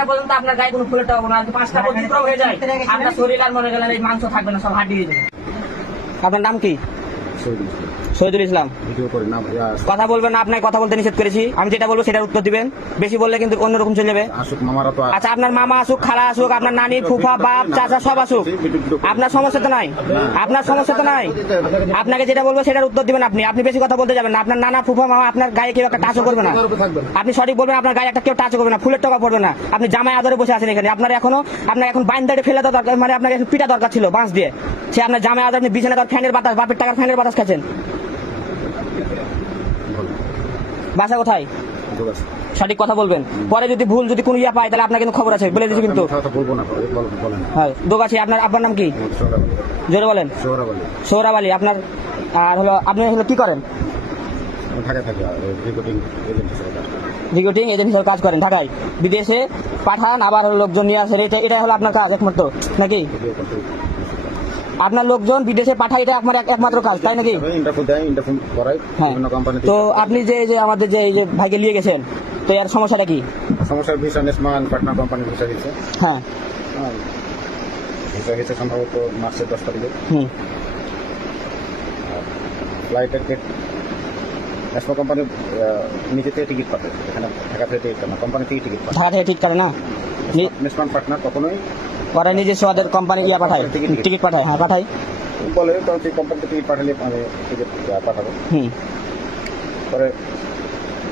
5টা পর্যন্ত আপনার গায়ে কোনো ফুলের টাকা না, 5টা পর্যন্ত হয়ে যায় আপনার শরীর আর মনে গেলেন এই মাংস থাকবে না, সব হাড্ডি দিয়ে দেবে। আপনার নাম কি? শহীদুল ইসলাম। কথা বলবেন না, আপনাকে কথা বলতে নিষেধ করেছি। আমি যেটা বলবো সেটার উত্তর দিবেন, বেশি বললে কিন্তু অন্যরকম চলে যাবে। আচ্ছা, আপনার মামা আসুক, খালা আসুক, আপনার নানি, ফুফা, বাপ, চাচা সব আসুক, আপনার সমস্যা তো নাই, আপনার সমস্যা তো নাই। আপনাকে যেটা বলবো সেটার উত্তর দিবেন। আপনি আপনি বেশি কথা বলতে যাবেন না। আপনার নানা, ফুফা, মামা আপনার গায়ে কেউ একটা টাচও করবে না। আপনি সঠিক বলবেন, আপনার গায়ে একটা কেউ টাচও করবে না, ফুলের টাকা পড়বে না। আপনি জামাই আদরে বসে আছেন এখানে। আপনার এখন বাইন্দারে ফেলে দেওয়া দরকার, মানে আপনাকে পিটা দরকার ছিল বাঁশ দিয়ে। সে আপনার জামাই আদর, আপনি বিছানা ফ্যানের বাতাস, বাপের টাকার ফ্যানের বাতাস খাচ্ছেন। বাসা কোথায়? সঠিক কথা বলবেন। পরে যদি ভুল যদি কোনো ইয়া পায় তাহলে আপনার কিন্তু খবর আছে, বলে দিচ্ছি কিন্তু। হ্যাঁ, দোগাছি। আপনার আব্বার নাম কি? জোরে বলেন। সোহরাব আলী। আপনার আর হলো, আপনি হলো কি করেন? রিক্রুটিং এজেন্ট হিসেবে কাজ করেন ঢাকায়। বিদেশে পাঠান, আবার লোকজন নিয়ে আসেন, এটা হলো আপনার কাজ একমাত্র নাকি? আপনার লোকজন বিদেশে পাঠায়, এটা একমাত্র কাজ, তাই নাকি? হ্যাঁ। তো আপনি যে আমাদের যে ভাইকে নিয়ে গেছেন, তো এর সমস্যাটা কি? সমস্যার ভিসা নেসমান পাটনা কোম্পানির ভিসা দিচ্ছে। হ্যাঁ, ভিসা হয়েছে সম্ভবত মার্চের 10 তারিখে। ফ্লাইটের নেসমা কোম্পানি নিজে থেকে টিকিট পাঠায়, এখানে ঢাকা থেকে টিকিট না, কোম্পানি থেকে টিকিট পাঠায়। ঢাকা থেকে ঠিক করে না, নেসমান পাটনা কখনোই ওরা নিজস্ব ওদের কোম্পানি ইয়া পাঠায়, টিকিট পাঠায়। হ্যাঁ, পাঠায় বলে, কারণ সেই কোম্পানিতে টিকিট পাঠালে আমি টিকিট পাঠাবো। পরে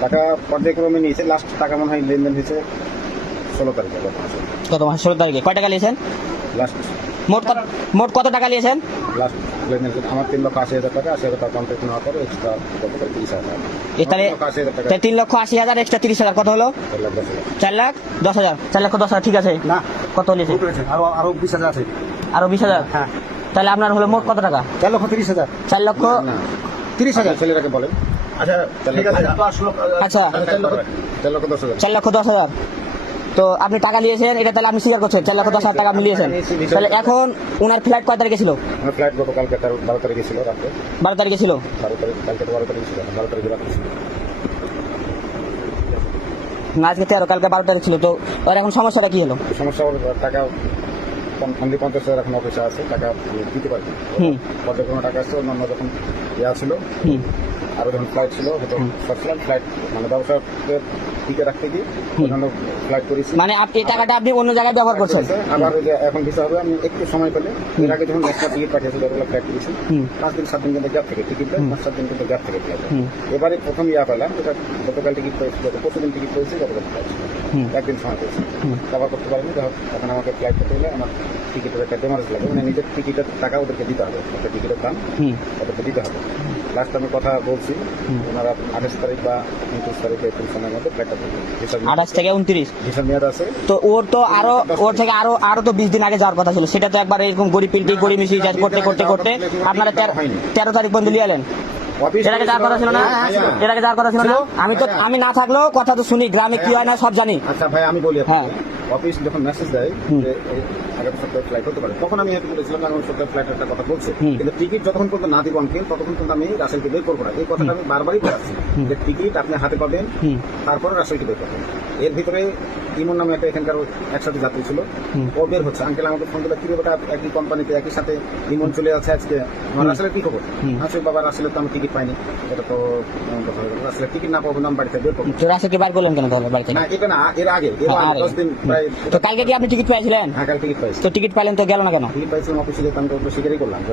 টাকা পর্যায়ক্রমে নিয়েছে। লাস্ট টাকা মনে হয় লেনদেন হয়েছে 16 তারিখে। কত মাস? 16 তারিখে। কয় টাকা নিয়েছেন? লাস্ট মোট কত টাকা নিয়েছেন? লাস্ট লেনদেন আমার 3,80,000 টাকা। 80,000 টাকা কন্ট্যাক্ট নেওয়ার পরে এক্সট্রা কত করে 30,000। তাহলে 3,80,000 এক্সট্রা 30,000 কত হলো? 4,10,000। 4,10,000 ঠিক আছে না, কত নিয়েছে? আরো 20,000 আছে। আরো 20,000? হ্যাঁ। তাহলে আপনার হলো মোট কত টাকা? 4,30,000। 4,30,000 ছেলেটাকে বলেন। আচ্ছা, ঠিক আছে। আচ্ছা, 4,10,000। 4,10,000। তো আপনি টাকা নিয়েছেন, এটা তাহলে আপনি স্বীকার করছেন 4,10,000 টাকা আপনি নিয়েছেন। তাহলে এখন ওনার ফ্লাইট কয় তারিখে ছিল? আমার ফ্লাইট গতকালকে 12 তারিখে ছিল, রাতে 12 তারিখে ছিল। 12 তারিখ, কালকে 12 তারিখে ছিল, 12 তারিখে রাতে ছিল। না, আজকে 13, কালকে 12 তারিখ ছিল। তো আর এখন সমস্যাটা কি হলো? সমস্যা হলো টাকা অনলি 50,000 এখন অফিসে আছে, টাকা দিতে পারি। পর্যায়ক্রমে টাকা আসছে, অন্যান্য যখন ইয়া ছিল, আরো যখন ফ্লাইট ছিল, হয়তো ফ্লাইট মানে ব্যবসার টিকে রাখতে গিয়ে অন্যান্য ফ্লাইট করেছি। মানে এই টাকাটা আপনি অন্য জায়গায় ব্যবহার করছেন। আবার ওই যে এখন ভিসা হবে, আমি একটু সময় পেলে, এর আগে যখন একটা টিকিট পাঠিয়েছি, যতগুলো ফ্লাইট করেছি, 5 দিন 7 দিন কিন্তু গ্যাপ থেকে টিকিট দেয়, 5-7 দিন কিন্তু গ্যাপ থেকে ফ্লাইট। এবারে প্রথম ইয়া পেলাম, এটা গতকাল টিকিট পেয়েছি, প্রতিদিন টিকিট পেয়েছি, গতকাল ফ্লাইট একদিন সময় পেয়েছি, কভার করতে পারিনি। এখন আমাকে ফ্লাইট করতে হলে আমার টিকিটের একটা ডেমারেজ লাগে, মানে নিজের টিকিটের টাকা ওদেরকে দিতে হবে, একটা টিকিটের দাম ওদেরকে দিতে হবে। লাস্ট আমি কথা বলছি, ওনারা 28 তারিখ বা 29 তারিখে এপ্রিল সময়ের মধ্যে ফ্লাইটটা করবে। 28 থেকে 29 ভিসার মেয়াদ আছে। তো ওর থেকে আরো তো 20 দিন আগে যাওয়ার কথা ছিল। সেটা তো একবার এরকম গড়ি পিল্টি গড়ি মিশিয়ে করতে আপনারা 13 তারিখ পর্যন্ত নিয়ে এলেন। এর আগে যাওয়ার কথা ছিল না? এর আগে যাওয়ার কথা ছিল না? আমি না থাকলেও কথা তো শুনি, গ্রামে কি হয় না সব জানি। আচ্ছা ভাই, আমি বলি, হ্যাঁ, অফিস যখন মেসেজ দেয় যে আগামী সপ্তাহে ফ্লাইট হতে পারে, তখন আমি হয়তো বলেছিলাম আগামী সপ্তাহে ফ্লাইটের একটা কথা বলছে, কিন্তু টিকিট যতক্ষণ পর্যন্ত না দিব আঙ্কেল, ততক্ষণ পর্যন্ত আমি রাসেলকে বের করবো না। এই কথাটা আমি বারবারই বলেছি যে টিকিট আপনি হাতে পাবেন, তারপরে রাসেলকে বের করবেন। এর ভিতরে ইমন নামে একটা এখানকার একসাথে যাত্রী ছিল, ও বের হচ্ছে। আঙ্কেল আমাকে ফোন করে, কি ব্যাপারটা, একই কোম্পানিতে একই সাথে ইমন চলে যাচ্ছে আজকে, আমার রাসেলের কি খবর? আচ্ছা বাবা, রাসেলের তো আমি টিকিট পাইনি। এটা তো কথা হয়ে গেল, রাসেলের টিকিট না পাবো না, আমি বাড়িতে বের করবো। রাসেলকে বার করলেন কেন তাহলে বাড়িতে? না, এটা না, এর আগে 10 দিন প্রায়। তো কালকে কি আপনি টিকিট পেয়েছিলেন? হ্যাঁ, কাল টিকিট পাইছি। তো টিকিট পাইলেন তো গেল না কেন? টিকিট পাইছিলাম অফিসে যেতাম, তো স্বীকারই করলাম যে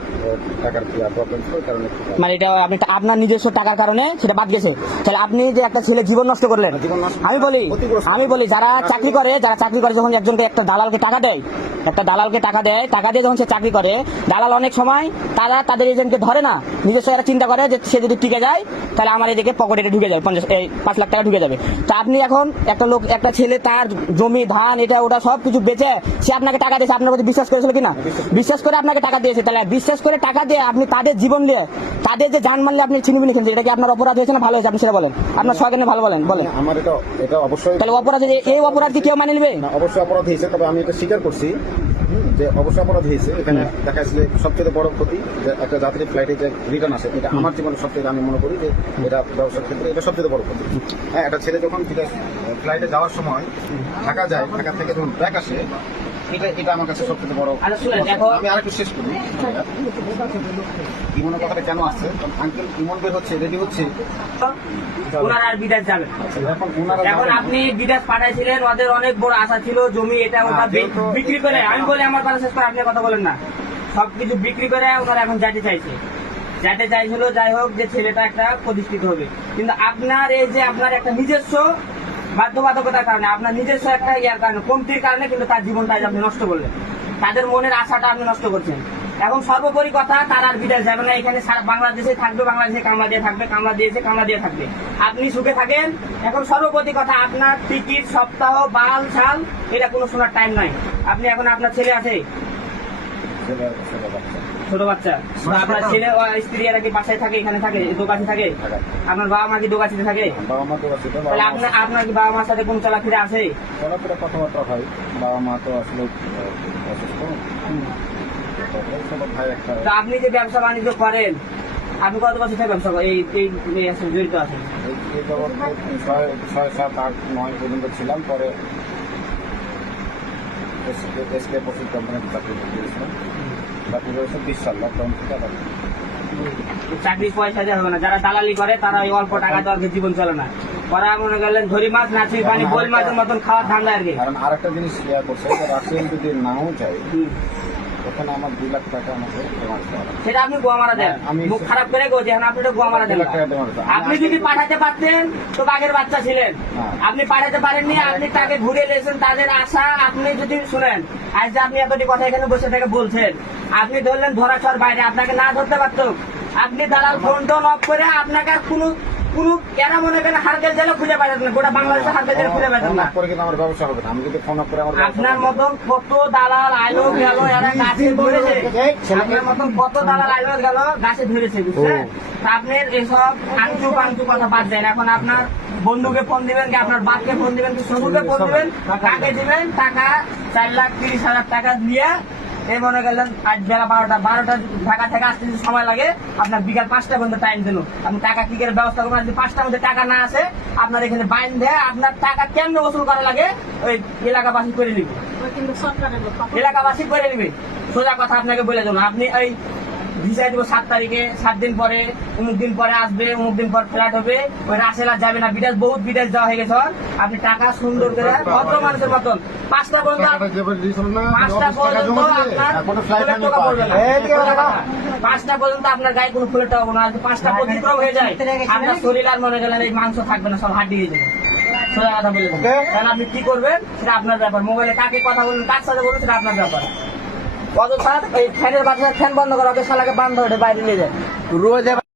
টাকার প্রবলেম ছিল, কারণে। মানে এটা আপনি আপনার নিজস্ব টাকার কারণে সেটা বাদ গেছে। তাহলে আপনি যে একটা ছেলে জীবন নষ্ট করলেন। আমি বলি যারা চাকরি করে যখন একজনকে একটা দালালকে টাকা দেয়, টাকা দিয়ে যখন সে চাকরি করে, দালাল অনেক সময় তাদের এজেন্টকে ধরে না, নিজস্ব এরা চিন্তা করে যে সে যদি টিকে যায় তাহলে আমার এদিকে পকেটে ঢুকে যাবে 5 লাখ টাকা ঢুকে যাবে। তা আপনি এখন একটা ছেলে তার জমি ধান এটা ওটা সব কিছু বেচে সে আপনাকে টাকা দিয়েছে, আপনার প্রতি বিশ্বাস করেছিল কিনা? বিশ্বাস করে আপনাকে টাকা দিয়েছে। তাহলে বিশ্বাস করে টাকা দিয়ে আপনি তাদের জীবন নিয়ে, তাদের যে জান মারলে আপনি ছিনিমিনি খেলছেন, এটা কি আপনার অপরাধ হয়েছে না ভালো হয়েছে? আপনি সেটা বলেন, আপনার সজ্ঞানে ভালো বলেন। আমার এটা অবশ্যই। তাহলে অপরাধ, এই অপরাধ কি কেউ মানে নেবে? অবশ্যই অপরাধ হয়েছে, তবে আমি এটা স্বীকার করছি যে অবশ্যই অপরাধ হয়েছে এখানে দেখা যাচ্ছে যে সবচেয়ে বড় ক্ষতি যে একটা যাত্রী ফ্লাইটে যে রিটার্ন আসে, এটা আমার জীবনে সবচেয়ে আমি মনে করি যে এটা ব্যবসার ক্ষেত্রে এটা সবচেয়ে বড় ক্ষতি। হ্যাঁ, একটা ছেলে যখন ফ্লাইটে যাওয়ার সময় ঢাকা যায়, ঢাকা থেকে যখন ব্যাক আসে, এটা আমার কাছে সবচেয়ে বড়। আচ্ছা শুনেন, দেখো আমি আরেকটু শেষ করি। ইমনের কথাটা কেন আসছে, আঙ্কেল ইমন বের হচ্ছে, রেডি হচ্ছে, ওনারা আর বিদেশ যাবেন। এখন ওনারা এখন আপনি বিদেশ পাঠাইছিলেন, ওদের অনেক বড় আশা ছিল, জমি এটা ওটা বিক্রি করে, আমি বলি আমার কথা শেষ করে আপনি কথা বলেন না, সবকিছু বিক্রি করে ওনারা এখন যাইতে চাইছে, যাইতে চাইছিল। যাই হোক, যে ছেলেটা একটা প্রতিষ্ঠিত হবে, কিন্তু আপনার এই যে আপনার একটা নিজস্ব বাধ্যবাধকতার কারণে, আপনার নিজস্ব একটা ইয়ার কারণে, কমতির কারণে কিন্তু তার জীবনটা আজ আপনি নষ্ট করলেন, তাদের মনের আশাটা আপনি নষ্ট করছেন। এখন সর্বোপরি কথা, তারা আর বিদেশ যাবে না, এখানে বাংলাদেশে থাকবে, বাংলাদেশে কামলা দিয়ে থাকবে, কামলা দিয়েছে কামলা দিয়ে থাকবে, আপনি সুখে থাকেন। এখন সর্বোপরি কথা, আপনার টিকিট, সপ্তাহ, বাল ছাল, এটা কোনো শোনার টাইম নাই। আপনি এখন আপনার ছেলে আছে, ছোট বাচ্চা, আপনার ছেলে ও স্ত্রী এরা কি বাসায় থাকে, এখানে থাকে, দোকানে থাকে? আপনার বাবা মা কি দোকানে থাকে? বাবা মা তো আছে, তাহলে আপনার কি বাবা মার সাথে কোন চলাফেরা আছে? চলাফেরা কথাবার্তা হয়, বাবা মা তো আসলে অসুস্থ, ছোট ভাই একটা। তো আপনি যে ব্যবসা বাণিজ্য করেন, আপনি কত বছর থেকে ব্যবসা করেন, এই জড়িত আছেন? এই জগৎ 6, 7, 8, 9 পর্যন্ত ছিলাম, পরে এসকে প্রফিট কোম্পানিতে চাকরি করেছিলাম, চাকরি করেছে 20 সাল, লকডাউন থেকে আবার। চাকরি পয়সা দিয়ে হবে না, যারা দালালি করে তারা ওই অল্প টাকা দিয়ে জীবন চলে না, ওরা মনে করলেন ধরি মাছ, নাচি পানি, বোল মাছের মতন খাওয়ার ধান্দা আর কি। কারণ আরেকটা জিনিস শেয়ার করছে, যে রাশিয়ান যদি নাও যায়, ওখানে আমার 2 লাখ টাকা আমাকে জমা দিতে হবে। সেটা আপনি গোয়া মারা দেন, মুখ খারাপ করে গো, যেন আপনি গোয়া মারা দেন। 2 লাখ টাকা জমা দিতে হবে। আপনি যদি পাঠাতে পারতেন তো বাঘের বাচ্চা ছিলেন, আপনি পাঠাতে পারেননি, আপনি তাকে ঘুরে দিয়েছেন, তাদের আশা। আপনি যদি শুনেন, আজ যে আপনি এতটি কথা এখানে বসে থেকে বলছেন, আপনি ধরলেন ধরাছোঁয়ার বাইরে, আপনাকে না ধরতে পারতো, আপনি দালাল ফোন টোন অফ করে আপনাকে আর কোনো এরা মনে করেন হারকেল জেলে খুঁজে পাইতেন না, গোটা বাংলাদেশে হারকেল জেলে খুঁজে পাইতেন না। পরে কিন্তু আমার ব্যবসা হবে না, আমি যদি ফোন আপ করে আমার আপনার মতন কত দালাল আইলো গেল, এরা গাছে ধরেছে, আপনার মতন কত দালাল আইলো গেল, গাছে ধরেছে, বুঝছেন? তা আপনি এসব আংচু পাংচু কথা বাদ দেন। এখন আপনার বন্ধুকে ফোন দিবেন কি, আপনার বাপকে ফোন দিবেন কি, শ্বশুরকে ফোন দিবেন, কাকে দিবেন টাকা? 4,30,000 টাকা দিয়ে এই মনে করলেন আজ বেলা 12টা ঢাকা থেকে আসতে যদি সময় লাগে, আপনার বিকাল 5টা পর্যন্ত টাইম দিল, আপনি টাকা কি করে ব্যবস্থা করবেন? যদি 5টার মধ্যে টাকা না আসে, আপনার এখানে বাইন দেয়, আপনার টাকা কেমন বসুল করা লাগে ওই এলাকাবাসী করে নিবে, এলাকাবাসী করে নিবে। সোজা কথা আপনাকে বলে দেবো, আপনি ওই ভিসায় দেবো 7 তারিখে, 7 দিন পরে, অমুক দিন পরে আসবে, অমুক দিন পর ফ্ল্যাট হবে, ওই রাসেল আর যাবে না, বিদেশ বহুত বিদেশ যাওয়া হয়ে গেছে। আপনি টাকা সুন্দর করে ভদ্র মানুষের মতন 5টা পর্যন্ত, 5টা পর্যন্ত আপনার টাকা পড়বে না, 5টা পর্যন্ত আপনার গায়ে কোনো ফুলের টাকা না। 5টা অতিক্রম হয়ে যায়, আপনার শরীর আর মনে গেলেন এই মাংস থাকবে না, সব হাড্ডি হয়ে যাবে। সোজা কথা বলে দেবো, তাহলে আপনি কি করবেন সেটা আপনার ব্যাপার। মোবাইলে কাকে কথা বলবেন, কার সাথে বলবেন, সেটা আপনার ব্যাপার। অযথা এই ফ্যানের বাচ্চা ফ্যান বন্ধ করা, ওকে শালাকে বান্ধ বাইরে নিয়ে যায় রোজ।